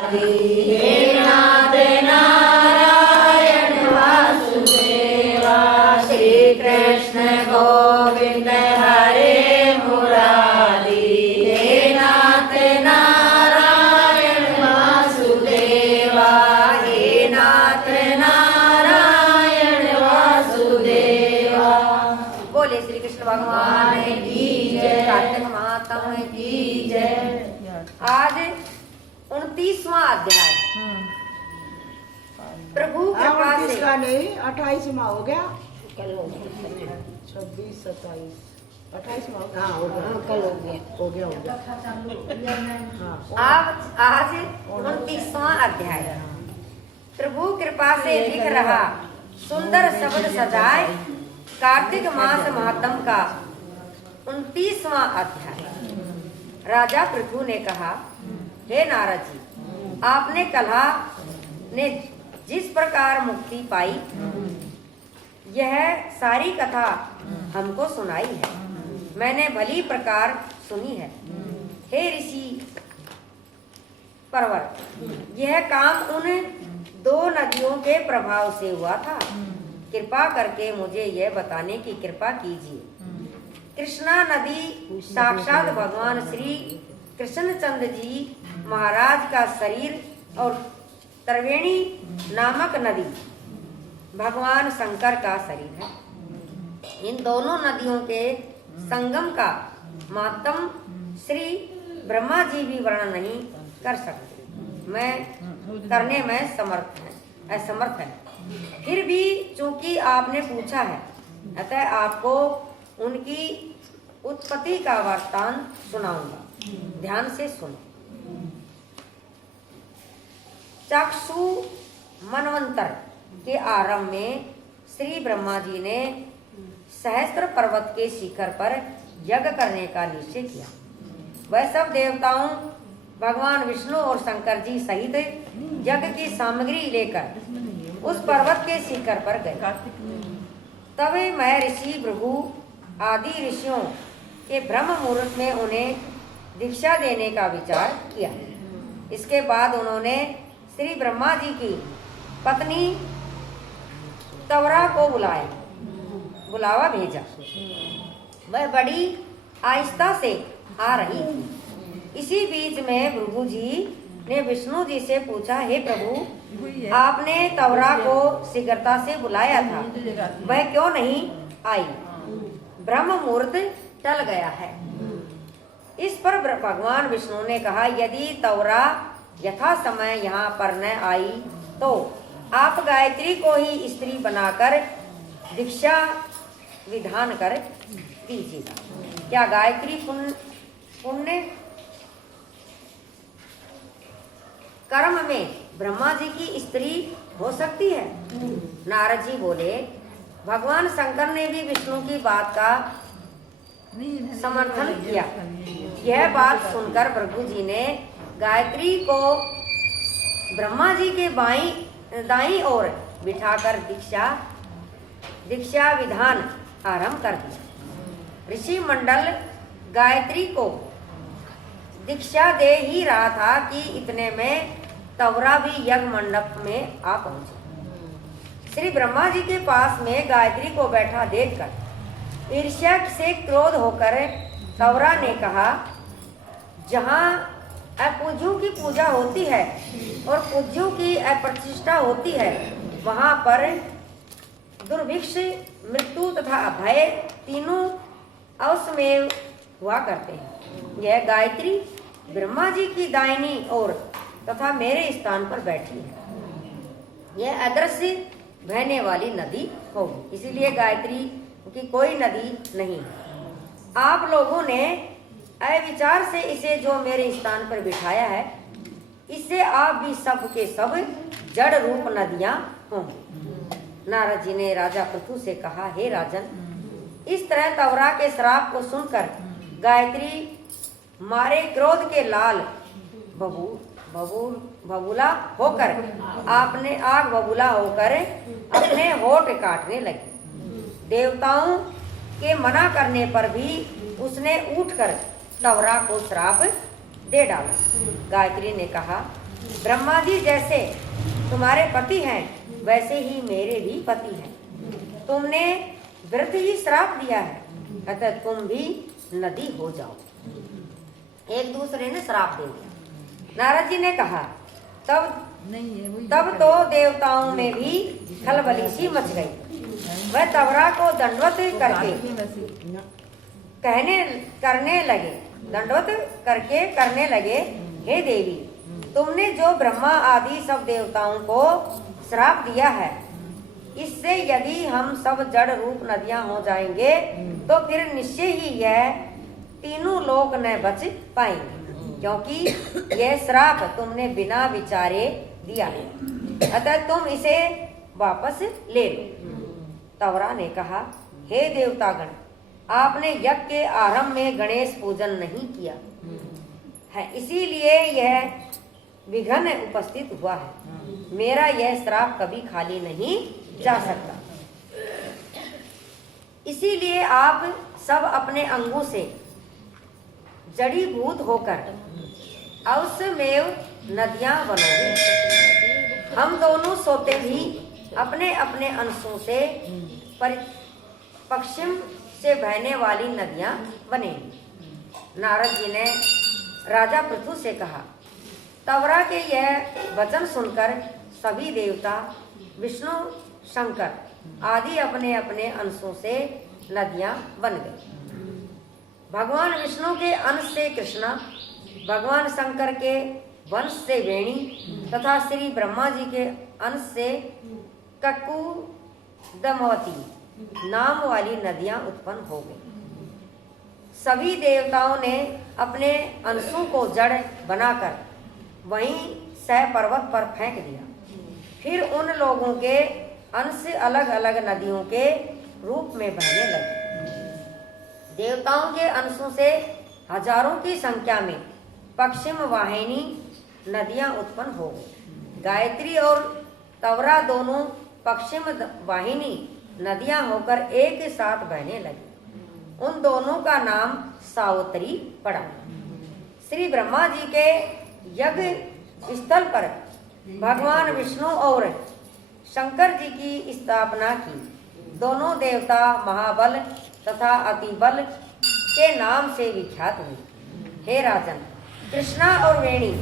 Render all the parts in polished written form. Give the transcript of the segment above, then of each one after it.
हे नाथ नारायण वासुदेवा, श्री कृष्ण गोविंद हरे मुरारी। हे नाथ नारायण वासुदेवा, हे नाथ नारायण वासुदेवा। बोले श्री कृष्ण भगवान की जय, कार्तिक महात्मा की जय। आज 29वां अध्याय। प्रभु कृपा से नहीं 28वां हो गया, 26, 27, 28वां हो गया। हाँ, कल हो गया। आज 29वां अध्याय। प्रभु कृपा से लिख रहा सुंदर शब्द सजाए कार्तिक मास महात्म का 29वां अध्याय। राजा पृथु ने कहा, हे नारद जी, आपने कलहा ने जिस प्रकार मुक्ति पाई यह सारी कथा हमको सुनाई है, मैंने भली प्रकार सुनी है। हे ऋषि परवर, यह काम उन 2 नदियों के प्रभाव से हुआ था। कृपा करके मुझे यह बताने की कृपा कीजिए। कृष्णा नदी साक्षात भगवान श्री कृष्णचंद्र जी महाराज का शरीर और त्रिवेणी नामक नदी भगवान शंकर का शरीर है। इन दोनों नदियों के संगम का मातम श्री ब्रह्मा जी भी वर्णन नहीं कर सकते, मैं करने में असमर्थ है। फिर भी चूंकि आपने पूछा है, अतः आपको उनकी उत्पत्ति का वृत्तांत सुनाऊंगा, ध्यान से सुनो। चक्षु मनवंतर के आरंभ में श्री ब्रह्मा जी ने सहस्त्र पर्वत के शिखर पर यज्ञ करने का निश्चय किया। वह सब देवताओं भगवान विष्णु और शंकर जी सहित यज्ञ की सामग्री लेकर उस पर्वत के शिखर पर गए। तब मैं ऋषि भृगु आदि ऋषियों के ब्रह्म मुहूर्त में उन्हें दीक्षा देने का विचार किया। इसके बाद उन्होंने श्री ब्रह्मा जी की पत्नी तवरा को बुलावा भेजा। वह बड़ी आहिस्ता से आ रही थी। इसी बीच में भृगु जी ने विष्णु जी से पूछा, हे प्रभु, आपने तवरा को शीघ्रता से बुलाया था, वह क्यों नहीं आई? ब्रह्म मुहूर्त टल गया है। इस पर भगवान विष्णु ने कहा, यदि तवरा यथा समय यहाँ पर न आई तो आप गायत्री को ही स्त्री बनाकर दीक्षा विधान कर दीजिएगा। क्या गायत्री पुण्य कर्म में ब्रह्मा जी की स्त्री हो सकती है? नारद जी बोले, भगवान शंकर ने भी विष्णु की बात का समर्थन किया। यह बात सुनकर भृगु जी ने गायत्री को ब्रह्मा जी के दाईं ओर बिठाकर दीक्षा विधान आरंभ कर दिया। ऋषि मंडल गायत्री को दीक्षा दे ही रहा था कि इतने में तवरा भी यज्ञ मंडप में आ पहुंची। श्री ब्रह्मा जी के पास में गायत्री को बैठा देखकर ईर्ष्या से क्रोध होकर तवरा ने कहा, जहाँ अपूज्यों की पूजा होती है और पूज्यों की अप्रतिष्ठा होती है, वहाँ पर दुर्भिक्ष, मृत्यु तथा भय तीनों अवश्यमेव हुआ करते हैं। यह गायत्री ब्रह्मा जी की दाहिनी ओर तथा मेरे स्थान पर बैठी है। यह अदृश्य बहने वाली नदी होगी, इसीलिए गायत्री की कोई नदी नहीं। आप लोगों ने अविचार से इसे जो मेरे स्थान पर बिठाया है, इससे आप भी सब के सब जड़ रूप नदियां होंगी। नारद जी ने राजा पृथु से कहा, हे राजन, इस तरह तवरा के श्राप को सुनकर गायत्री मारे क्रोध के लाल बबूला होकर अपने होठ काटने लगी। देवताओं के मना करने पर भी उसने उठकर तवरा को श्राप दे डाला। गायत्री ने कहा, ब्रह्मा जी जैसे तुम्हारे पति हैं वैसे ही मेरे भी पति हैं। तुमने व्यर्थ ही श्राप दिया है, अतः तुम भी नदी हो जाओ। एक दूसरे ने श्राप दे दिया। नारद जी ने कहा तब तो देवताओं में भी खलबली सी मच गई। वह तवरा को दंडवत करके करने लगे, हे देवी, तुमने जो ब्रह्मा आदि सब देवताओं को श्राप दिया है, इससे यदि हम सब जड़ रूप नदियां हो जाएंगे तो फिर निश्चय ही यह तीनों लोक न बच पाएंगे, क्योंकि यह श्राप तुमने बिना विचारे दिया है। अतः तुम इसे वापस ले लो। तवरा ने कहा, हे देवतागण, आपने यज्ञ के आरंभ में गणेश पूजन नहीं किया है, इसीलिए यह विघ्न उपस्थित हुआ है। मेरा यह श्राप कभी खाली नहीं जा सकता। इसीलिए आप सब अपने अंगों से जड़ीभूत होकर अवश्यमेव नदियां बनोगे। हम दोनों सोते भी अपने अपने अंशों से पश्चिम से बहने वाली नदियां बनेंगी। नारद जी ने राजा पृथु से कहा। तवरा के यह वचन सुनकर सभी देवता, विष्णु, शंकर आदि अपने अपने अंशों से नदियां बन गई। भगवान विष्णु के अंश से कृष्णा, भगवान शंकर के वंश से वेणी तथा श्री ब्रह्मा जी के अंश से ककुदमवती नाम वाली नदियां उत्पन्न हो गई। सभी देवताओं ने अपने अंशों को जड़ बनाकर वहीं सह पर्वत पर फेंक दिया। फिर उन लोगों के अंश अलग अलग नदियों के रूप में बहने लगे। देवताओं के अंशों से हजारों की संख्या में पश्चिम वाहिनी नदियां उत्पन्न हो गई। गायत्री और तवरा दोनों पश्चिम वाहिनी नदियां होकर एक साथ बहने लगी। उन दोनों का नाम सावित्री पड़ा। श्री ब्रह्मा जी के यज्ञ स्थल पर भगवान विष्णु और शंकर जी की स्थापना की। दोनों देवता महाबल तथा अतिबल के नाम से विख्यात हुए। हे राजन, कृष्णा और वेणी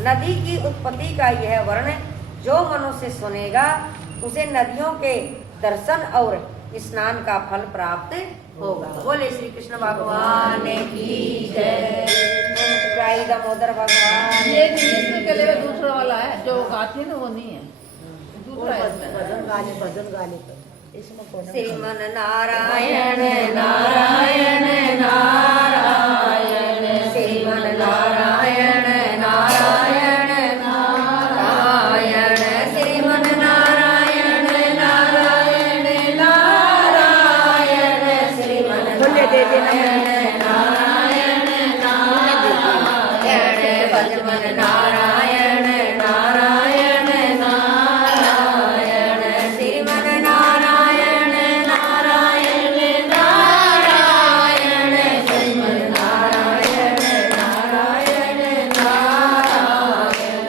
नदी की उत्पत्ति का यह वर्णन जो मनुष्य सुनेगा उसे नदियों के दर्शन और स्नान का फल प्राप्त होगा। बोले श्री कृष्ण भगवान की जय। गाई दामोदर भगवान। ये इसमें के लिए दूसरा वाला है जो गाती है ना, वो नहीं है, दूसरा है इसमें। भजन गाने पर इसमें कौन है? श्रीमन नारायण नारायण नारायण, श्रीमन नारायण नारायण नारायण, श्रीमन नारायण नारायण नारायण, श्रीमन नारायण नारायण नारायण, भजमन नारायण नारायण नारायण, श्रीमन नारायण नारायण नारायण, श्रीमन नारायण नारायण नारायण।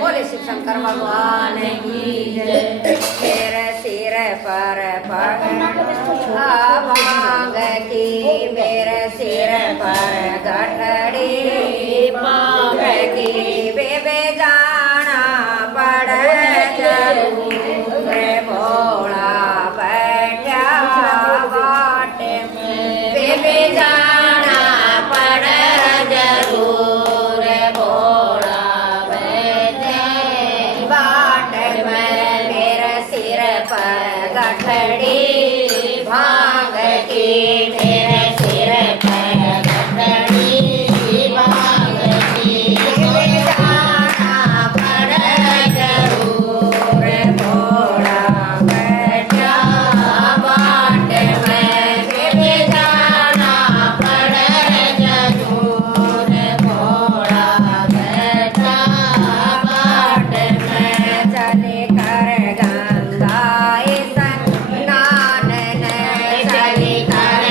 बोले शिव शंकर भगवान की जय। मेरे सिर पर भांग की, मेरे सिर पर गठड़ी भांग की, बेबे जाना पड़ जरूर, भोला बैठा बाट में, बेबे जाना पड़ जरूर, भोला बैठे बाट में, मेरे सिर पर गठड़ी भांग की, मेरे सिर पर गठड़ी भांग की, बेबे जाना पड़ जरूर, भोला बैठा बाट में, बेबे जाना पड़ जरूर, भोला बैठा बाट में। चले कर गंगा स्नान, चले कर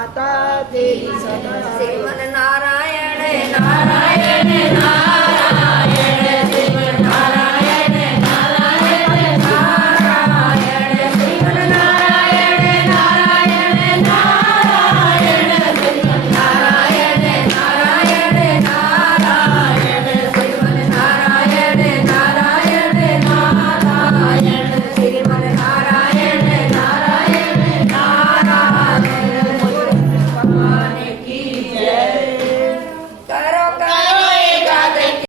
माता तेरी सदा श्रीमन नारायण नारायण नारायण